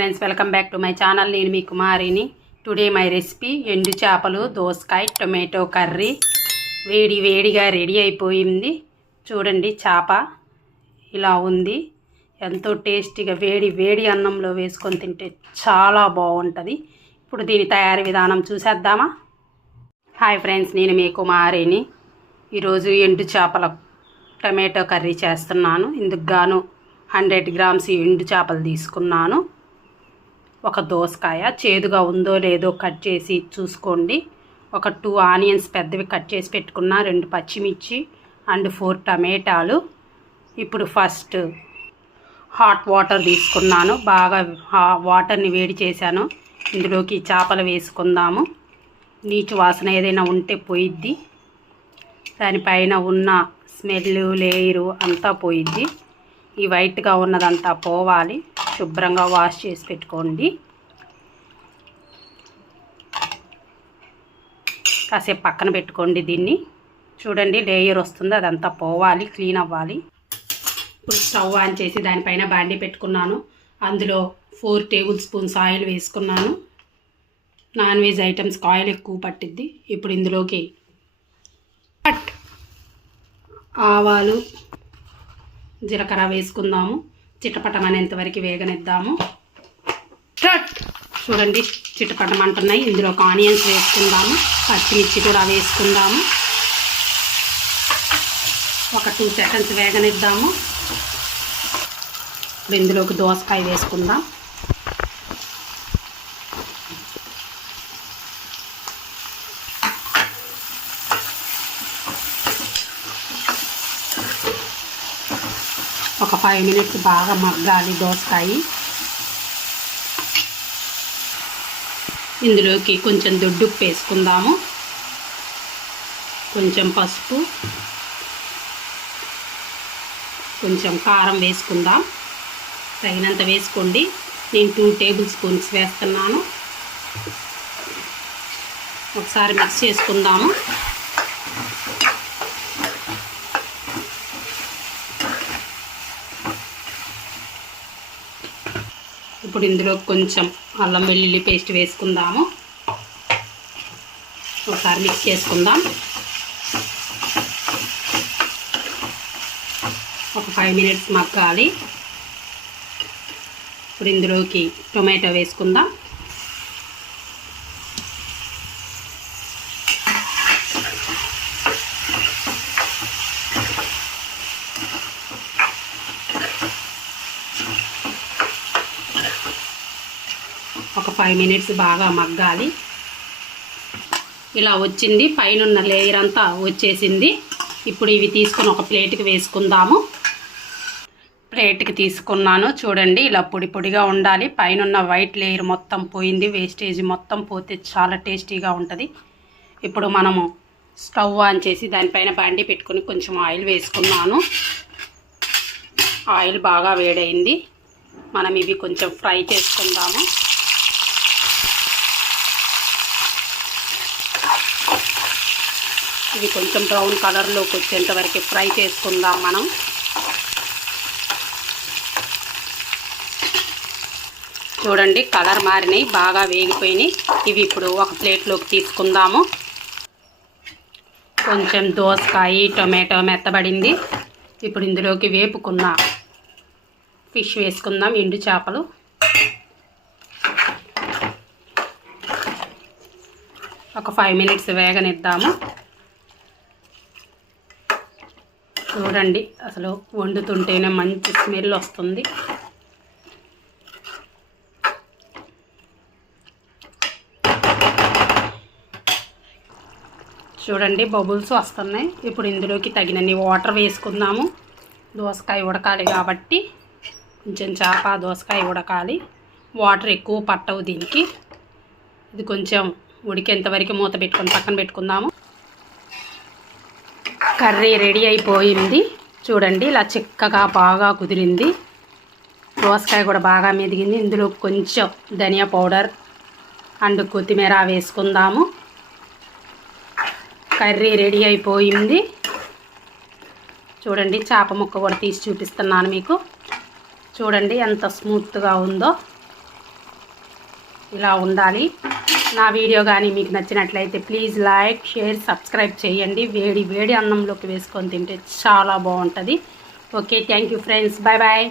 Friends, welcome back to my channel. నేను మీ కుమారిని. Today my recipe ఎండు చేపలు, దోసకాయ, టొమాటో కర్రీ. వేడిగా రెడీ అయిపోయింది. చూడండి, చేప ఇలా ఉంది. ఎంతో టేస్టీగా వేడి అన్నంలో వేసుకొని తింటే చాలా బాగుంటుంది. ఇప్పుడు దీని తయారీ విధానం చూసేద్దామా? హాయ్ ఫ్రెండ్స్, నేను మీ కుమారిని. ఈరోజు ఎండు చేపల టొమాటో కర్రీ చేస్తున్నాను. ఇందుకు గాను 100 గ్రామ్స్ ఎండు చేపలు తీసుకున్నాను. ఒక దోసకాయ చేదుగా ఉందో లేదో కట్ చేసి చూసుకోండి. ఒక 2 ఆనియన్స్ పెద్దవి కట్ చేసి పెట్టుకున్న, 2 పచ్చిమిర్చి అండ్ 4 టమాటాలు. ఇప్పుడు ఫస్ట్ హాట్ వాటర్ తీసుకున్నాను. బాగా వాటర్ని వేడి చేశాను. ఇందులోకి చేపలు వేసుకుందాము. నీచు వాసన ఏదైనా ఉంటే పోయిద్ది. దానిపైన ఉన్న స్మెల్ లేయరు అంతా పోయిద్ది. ఈ వైట్గా ఉన్నదంతా పోవాలి. శుభ్రంగా వాష్ చేసి పెట్టుకోండి. కాసేపు పక్కన పెట్టుకోండి. దీన్ని చూడండి, లేయర్ వస్తుంది, అదంతా పోవాలి, క్లీన్ అవ్వాలి. ఇప్పుడు స్టవ్ ఆన్ చేసి దానిపైన బాండీ పెట్టుకున్నాను. అందులో 4 టేబుల్ స్పూన్స్ ఆయిల్ వేసుకున్నాను. నాన్ వెజ్ ఐటమ్స్కి ఆయిల్ ఎక్కువ పట్టిద్ది. ఇప్పుడు ఇందులోకి ఆవాలు, జీలకర్ర వేసుకుందాము. చిటపటమనేంత వరకు వేగనిద్దాము. చూడండి, చిటపటమంటున్నాయి. ఇందులో ఆనియన్స్ వేసుకుందాము. పచ్చిమిర్చి కూడా వేసుకుందాము. ఒక 2 సెకండ్స్ వేగనిద్దాము. ఇప్పుడు ఇందులోకి దోసకాయ వేసుకుందాం. ఒక 5 మినిట్స్ బాగా మగ్గాలి దోసకాయ. ఇందులోకి కొంచెం దొడ్డుప్పు వేసుకుందాము. కొంచెం పసుపు, కొంచెం కారం వేసుకుందాం. తగినంత వేసుకోండి. నేను 2 టేబుల్ స్పూన్స్ వేస్తున్నాను. ఒకసారి మిక్స్ చేసుకుందాము. ఇప్పుడు ఇందులో కొంచెం అల్లం వెల్లుల్లి పేస్ట్ వేసుకుందాము. ఒకసారి మిక్స్ చేసుకుందాం. ఒక 5 మినిట్స్ మగ్గాలి. ఇప్పుడు ఇందులోకి టొమాటో వేసుకుందాం. ఒక 5 మినిట్స్ బాగా మగ్గాలి. ఇలా వచ్చింది, పైన లేయర్ అంతా వచ్చేసింది. ఇప్పుడు ఇవి తీసుకొని ఒక ప్లేట్కి వేసుకుందాము. ప్లేట్కి తీసుకున్నాను. చూడండి, ఇలా పొడిగా ఉండాలి. పైన వైట్ లేయర్ మొత్తం పోయింది. వేస్టేజ్ మొత్తం పోతే చాలా టేస్టీగా ఉంటుంది. ఇప్పుడు మనము స్టవ్ ఆన్ చేసి దానిపైన బాండీ పెట్టుకొని కొంచెం ఆయిల్ వేసుకున్నాను. ఆయిల్ బాగా వేడైంది. మనం ఇవి కొంచెం ఫ్రై చేసుకుందాము. ఇవి కొంచెం బ్రౌన్ కలర్లోకి వచ్చేంత వరకు ఫ్రై చేసుకుందాం మనం. చూడండి, కలర్ మారినాయి, బాగా వేగిపోయినాయి. ఇవి ఇప్పుడు ఒక ప్లేట్లోకి తీసుకుందాము. కొంచెం దోసకాయ, టొమాటో మెత్తబడింది. ఇప్పుడు ఇందులోకి వేపుకున్న ఫిష్ వేసుకుందాం. ఎండు చేపలు ఒక 5 మినిట్స్ వేగనిద్దాము. చూడండి, అసలు వండుతుంటేనే మంచి స్మెల్ వస్తుంది. చూడండి, బబుల్స్ వస్తున్నాయి. ఇప్పుడు ఇందులోకి తగినన్ని వాటర్ వేసుకుందాము. దోసకాయ ఉడకాలి కాబట్టి కొంచెం చేప, దోసకాయ ఉడకాలి. వాటర్ ఎక్కువ పట్టవు దీనికి. ఇది కొంచెం ఉడికేంత వరకు మూత పెట్టుకొని పక్కన పెట్టుకుందాము. కర్రీ రెడీ అయిపోయింది. చూడండి, ఇలా చిక్కగా బాగా కుదిరింది. దోసకాయ కూడా బాగా మెదిగింది. ఇందులో కొంచెం ధనియా పౌడర్ అండ్ కొత్తిమీర వేసుకుందాము. కర్రీ రెడీ అయిపోయింది. చూడండి, చేప ముక్క కూడా తీసి చూపిస్తున్నాను మీకు. చూడండి ఎంత స్మూత్గా ఉందో. ఇలా ఉండాలి. నా వీడియో కానీ మీకు నచ్చినట్లయితే ప్లీజ్ లైక్, షేర్, సబ్స్క్రైబ్ చేయండి. వేడి వేడి అన్నంలోకి వేసుకొని తింటే చాలా బాగుంటుంది. Okay, thank you friends. Bye bye.